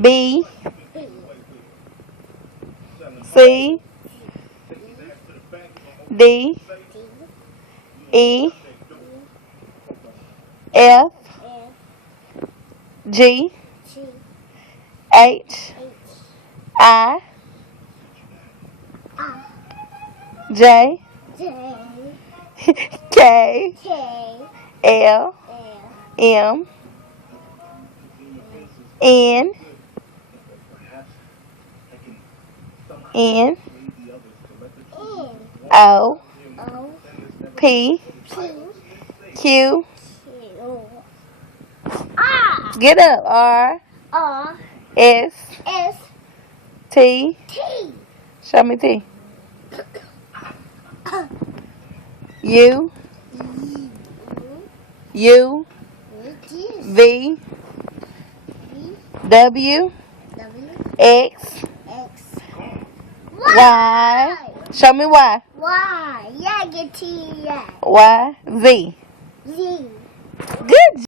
B, C, D, E, F, G, H, I, J, K, L, M, N, N, O, P, Q, get up, R, S, T, show me T, U, U, V, W, X, Y, show me Y, Y, yeah, get T, yeah. Y, Z. Z. Good